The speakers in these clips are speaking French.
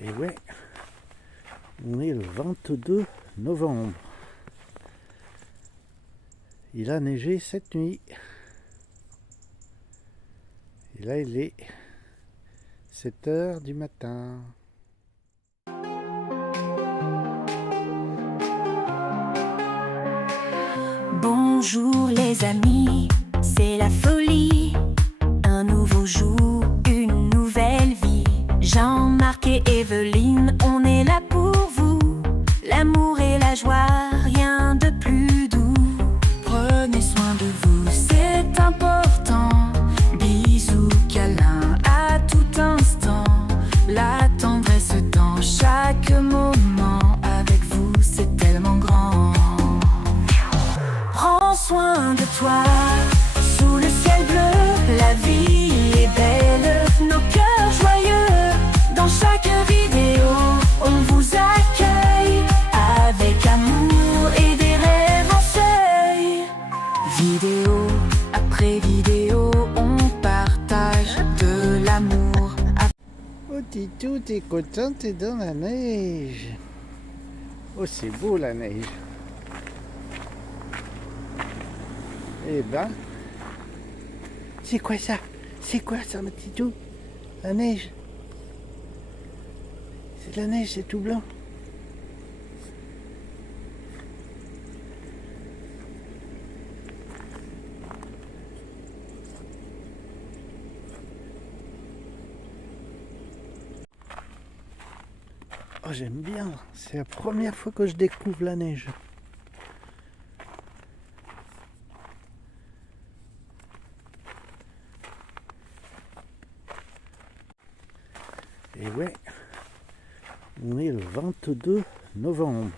Et ouais, on est le 22 novembre. Il a neigé cette nuit. Et là, il est 7h du matin. Bonjour les amis, c'est la folie. Un nouveau jour, une nouvelle vie. Jean-Marc et Evelyne, on est là pour vous. L'amour et la joie, rien de plus doux. Prenez soin de vous, c'est important. Bisous, câlins à tout instant. La tendresse dans chaque moment. Avec vous, c'est tellement grand. Prends soin de toi, sous le ciel bleu, la vie est belle, nos cœurs joyeux. Dans chaque vidéo, on vous accueille, avec amour et des rêves en seuil. Vidéo après vidéo, on partage de l'amour. Oh Titou, t'es content, t'es dans la neige. Oh, c'est beau la neige. Eh ben, c'est quoi ça? C'est quoi ça, ma Titou? La neige? C'est de la neige, c'est tout blanc. Oh, j'aime bien. C'est la première fois que je découvre la neige. Et ouais, on est le 22 novembre.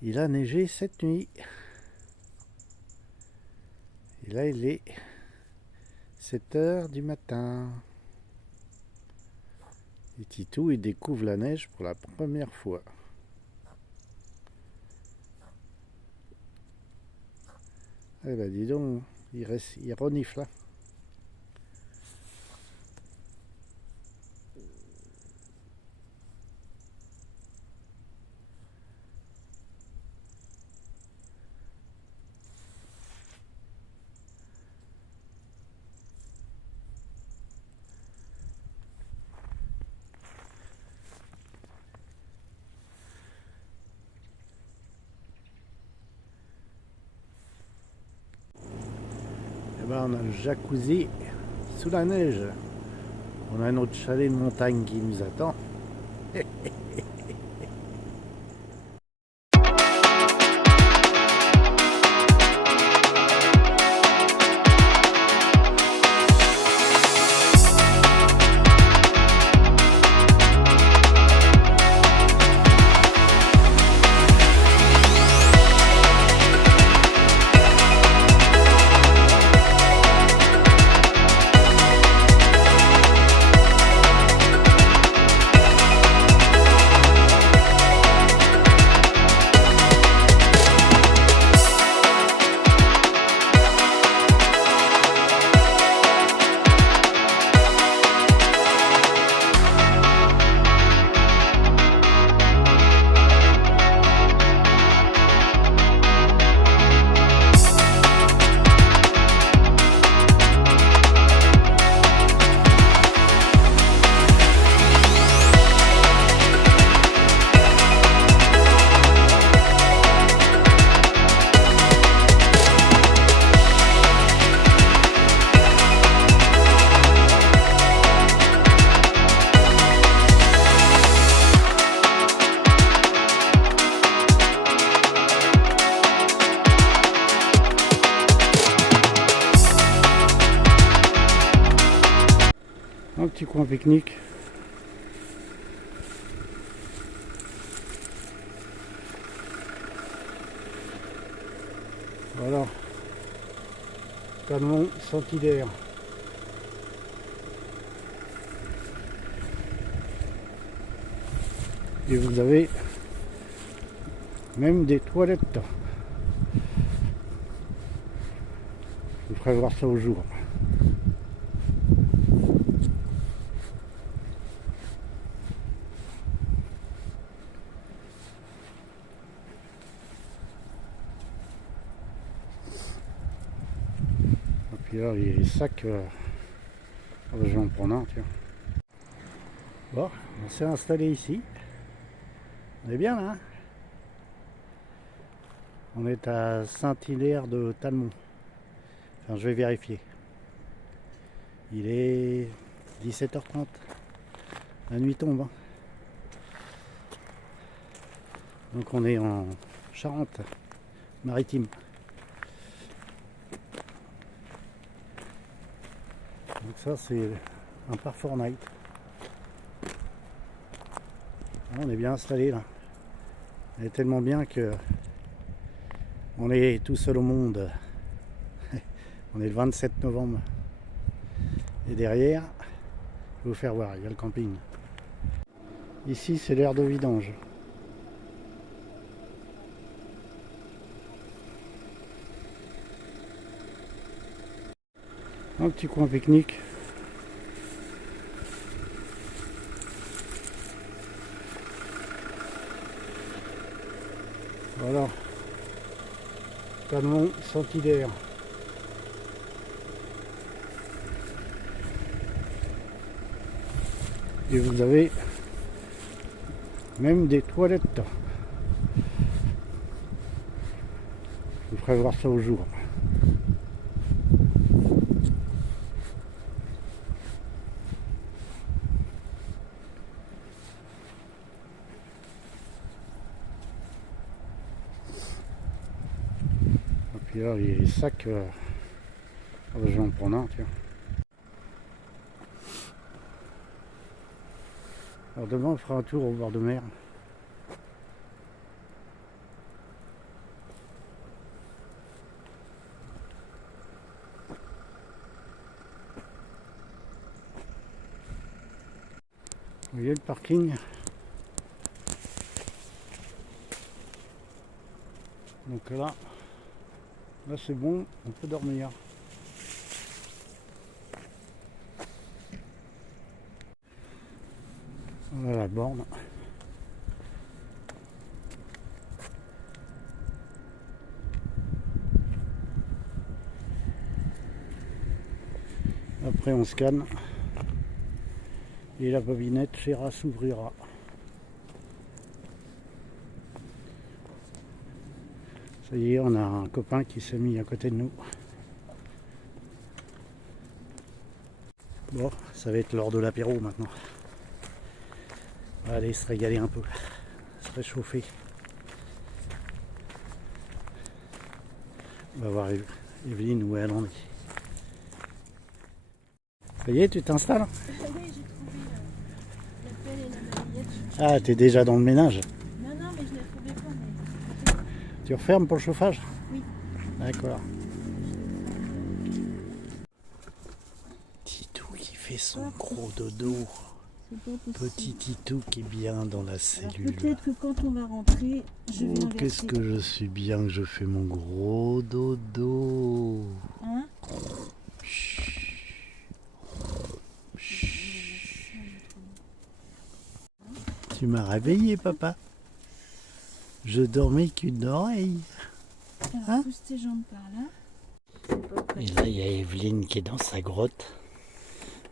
Il a neigé cette nuit. Et là, il est 7h du matin. Et Titou, il découvre la neige pour la première fois. Eh ben dis donc, il renifle là. Eh ben, on a le jacuzzi sous la neige. On a notre chalet de montagne qui nous attend. Un petit coin pique-nique. Voilà. Canon Sentidaire. Et vous avez même des toilettes. Je vous ferai voir ça au jour. puis là, les sacs, je vais en prendre un, tiens. Bon, on s'est installé ici. On est bien là, hein? On est à Saint-Hilaire de Talmont. Enfin, je vais vérifier. Il est 17h30. La nuit tombe, hein. Donc on est en Charente-Maritime. Donc ça c'est un parc Fortnite. On est bien installé là. On est tellement bien que on est tout seul au monde. On est le 27 novembre. Et derrière, je vais vous faire voir, il y a le camping. Ici c'est l'aire de vidange. Un petit coin pique-nique. Voilà. Talmont, Saint-Hilaire. Et vous avez même des toilettes. Je vous ferai voir ça au jour. Et puis là, les sacs, je vais en prendre un, tiens. Alors demain on fera un tour au bord de mer. Vous voyez le parking? Donc là c'est bon, on peut dormir. Voilà la borne. Après on scanne et la bobinette Chéra s'ouvrira. Ça y est, on a un copain qui s'est mis à côté de nous. Bon, ça va être l'heure de l'apéro maintenant. On va aller se régaler un peu, se réchauffer. On va voir Evelyne où elle en est. Ça y est, tu t'installes? Oui, j'ai trouvé la pelle et la balayette. Ah, t'es déjà dans le ménage? Non, mais je ne la trouvais pas. Mais... Tu refermes pour le chauffage? Oui. D'accord. Titou qui fait son gros dodo. Petit Titou qui est bien dans la cellule. Peut-être que quand on va rentrer, je vais inverser. Qu'est-ce que je suis bien que je fais mon gros dodo. Hein? Tu m'as réveillé, papa. Je dormais qu'une oreille. Alors, pousse tes jambes par là. Et là, il y a Evelyne qui est dans sa grotte.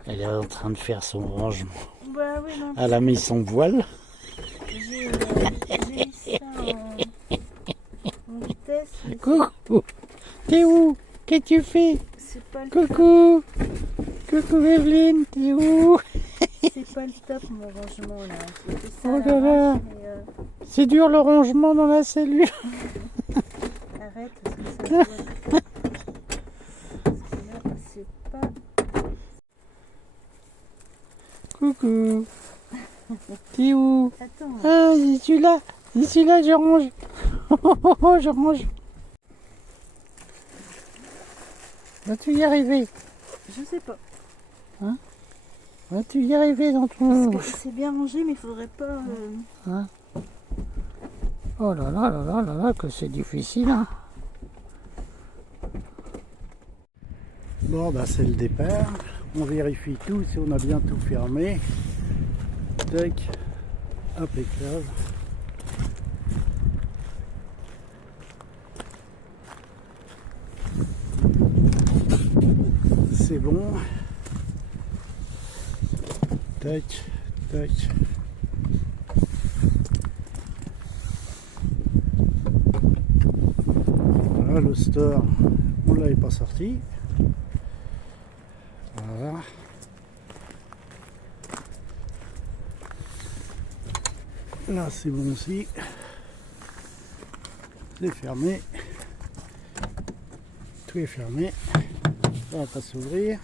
Elle est en train de faire son rangement. Bah oui, non. Elle a mis son voile. J'ai mis ça en vitesse. mais Coucou. T'es où? Qu'est-ce que tu fais? C'est pas le Coucou. Coucou Evelyne, t'es où? C'est pas le top mon rangement là. C'était ça, Oh la là là. vache, mais, C'est dur le rangement dans la cellule. arrête parce que ça doit... Parce que là, c'est pas... Coucou. T'es où? Attends. Ah, je suis là. Je suis là, je range. Je range. Vas-tu y arriver? Je sais pas. Vas-tu y arriver dans ton... Parce que c'est bien rangé mais il faudrait pas... Oh là là là là là là, que c'est difficile, hein. Bon, bah c'est le départ. On vérifie tout, si on a bien tout fermé. Tac. Impeccable. c'est bon. Tac, tac. Voilà, le store, on ne l'avait pas sorti. Voilà. Là, c'est bon aussi. C'est fermé. Tout est fermé. Ça va pas s'ouvrir.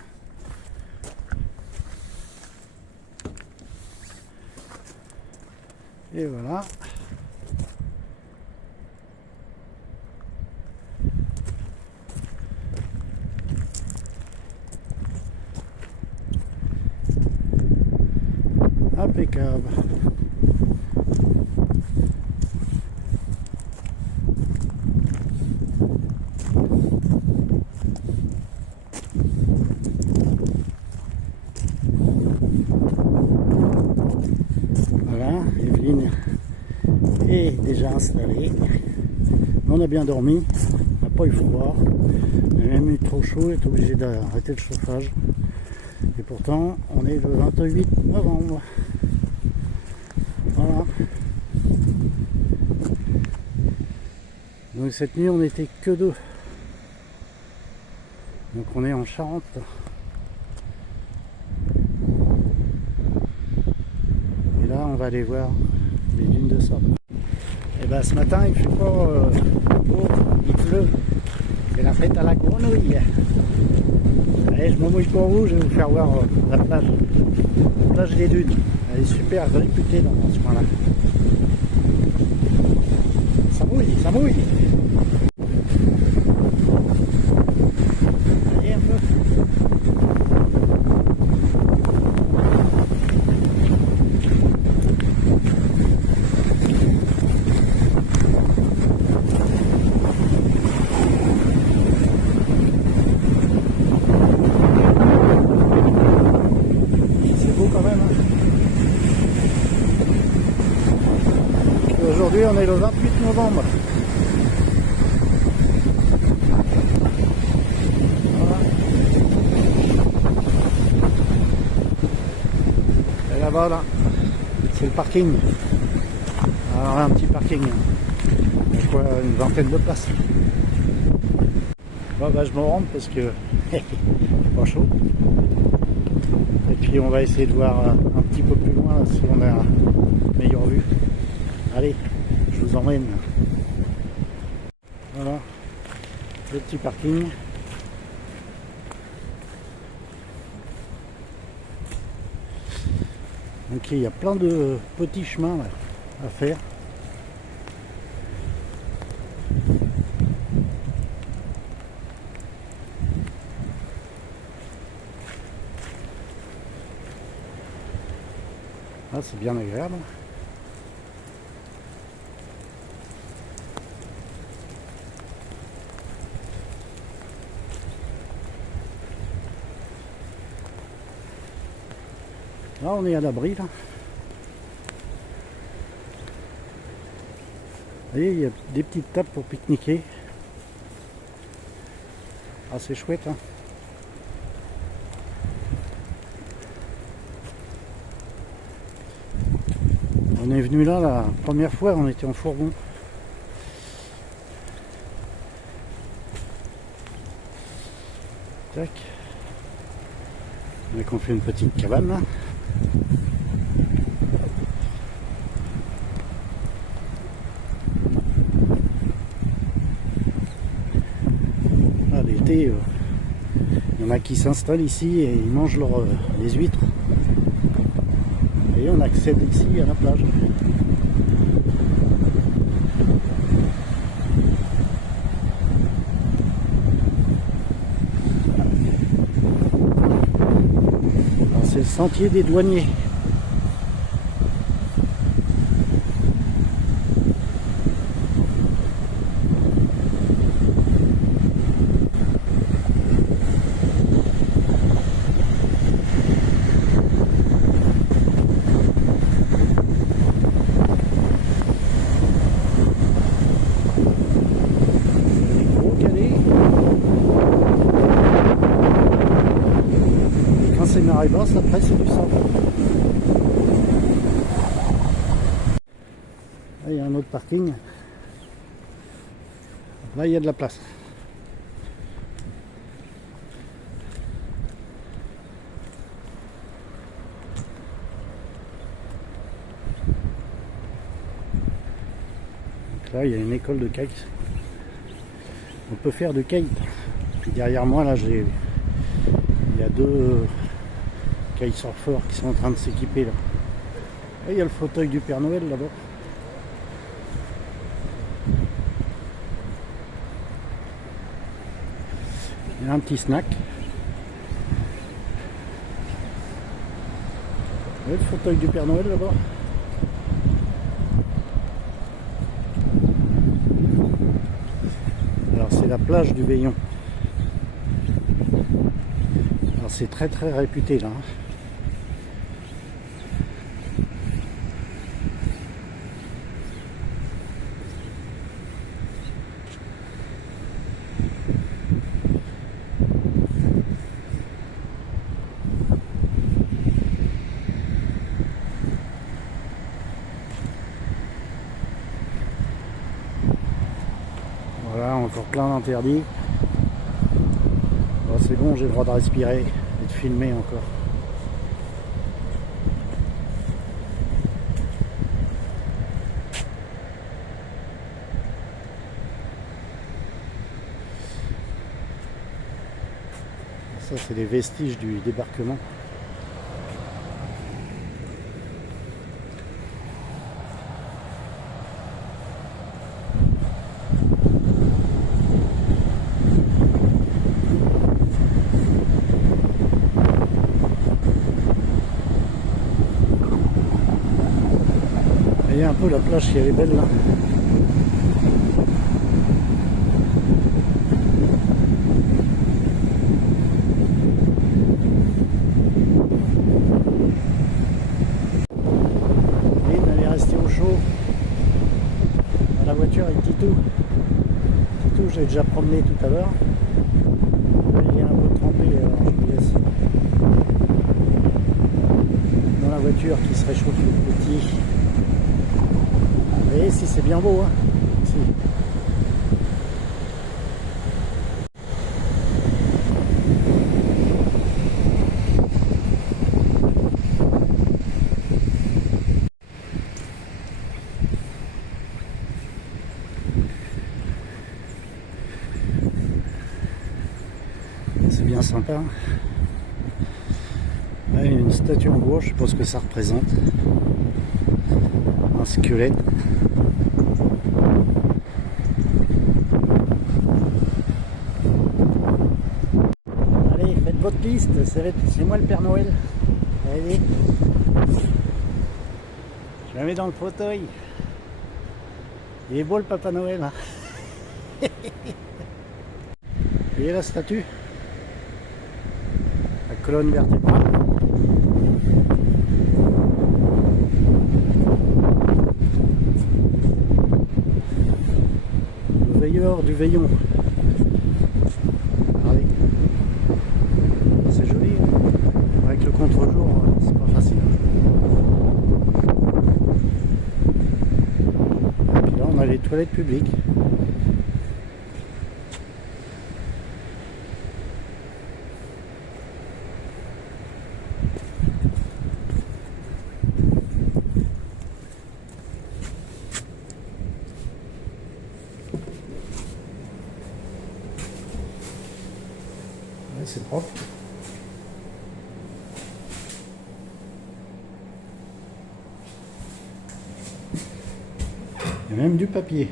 Et voilà. Impeccable. Voilà, Evelyne est déjà installée. On a bien dormi, on n'a pas eu froid, on a même eu trop chaud, on est obligé d'arrêter le chauffage. Et pourtant, on est le 28 novembre. Voilà. Donc cette nuit, on n'était que deux. Donc on est en Charente. Et là, on va aller voir les dunes de sable. Et ben ce matin, il fait pas beau, il pleut. C'est la fête à la grenouille. Allez, je me mouille pour vous, je vais vous faire voir la plage. La plage des dunes. Elle est super réputée dans ce coin-là. Ça mouille, ça mouille. Allez un peu. Aujourd'hui on est le 28 novembre. Voilà. Et là-bas là, c'est le parking. Alors un petit parking. Il y a quoi, une vingtaine de places. Bon bah je me rends parce que c'est pas chaud. Et puis on va essayer de voir un petit peu plus loin là, si on a une meilleure vue. Allez, je vous emmène. Voilà, le petit parking. Donc il y a plein de petits chemins là, à faire. Ah, c'est bien agréable. Là, on est à l'abri, là. Vous voyez, il y a des petites tables pour pique-niquer. Ah, c'est chouette, hein. On est venu là, la première fois, on était en fourgon. Tac. Donc on fait une petite cabane, là. L'été, il y en a qui s'installent ici et ils mangent les huîtres. Et on accède ici à la plage. C'est le sentier des douaniers. marée basse, après c'est du sable. Là il y a un autre parking. Là il y a de la place. Donc là il y a une école de kite. On peut faire du kite. Derrière moi là il y a deux kitesurfers qui sont en train de s'équiper là. Là il y a le fauteuil du Père Noël là-bas. Il y a un petit snack. Le fauteuil du Père Noël là-bas. Alors c'est la plage du Veillon. Alors c'est très très réputé là. Voilà, encore plein d'interdits. Bon, c'est bon, j'ai le droit de respirer et de filmer encore. Ça, c'est les vestiges du débarquement. Voyez un peu la plage qui elle est belle là. Lynn, elle est restée au chaud dans la voiture avec Titou. Titou, j'ai déjà promené tout à l'heure. Il est un peu trempé, alors je vous laisse dans la voiture qui se réchauffe le petit. Vous voyez si c'est bien beau, hein, ici. C'est bien sympa. Là, il y a une statue en bois, je sais pas ce que ça représente. Un squelette. Allez, faites votre liste, c'est moi le Père Noël. Allez. Je la mets dans le fauteuil. Il est beau le Papa Noël. Hein. Vous voyez la statue? La colonne vertébrale. Le veilleur du Veillon. Regardez. C'est joli. Hein. Avec le contre-jour, c'est pas facile. Et puis là, on a les toilettes publiques. C'est propre. Il y a même du papier.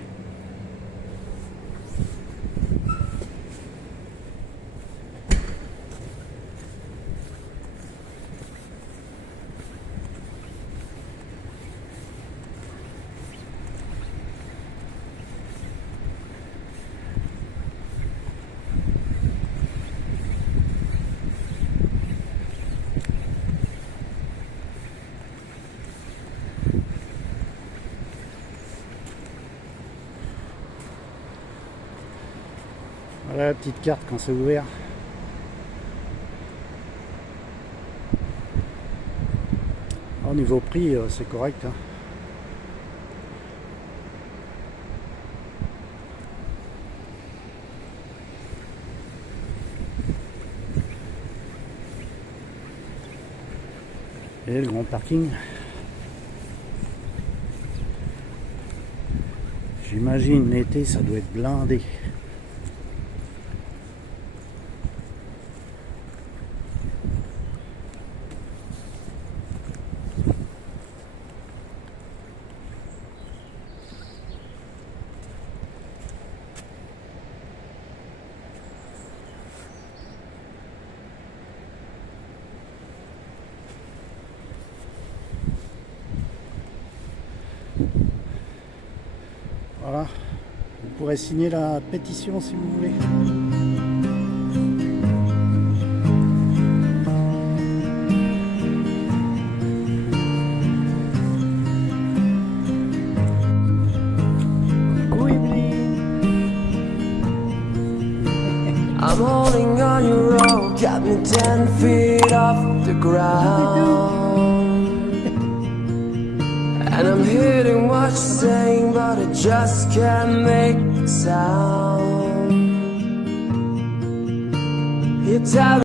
Voilà la petite carte quand c'est ouvert. Au niveau prix, c'est correct. Hein. Et le grand parking. J'imagine l'été ça doit être blindé. Voilà, vous pourrez signer la pétition si vous voulez. Oui, I'm holding on your rope, got me 10 feet off the ground. And I'm hearing what you're saying, but I just can't make a sound. You tell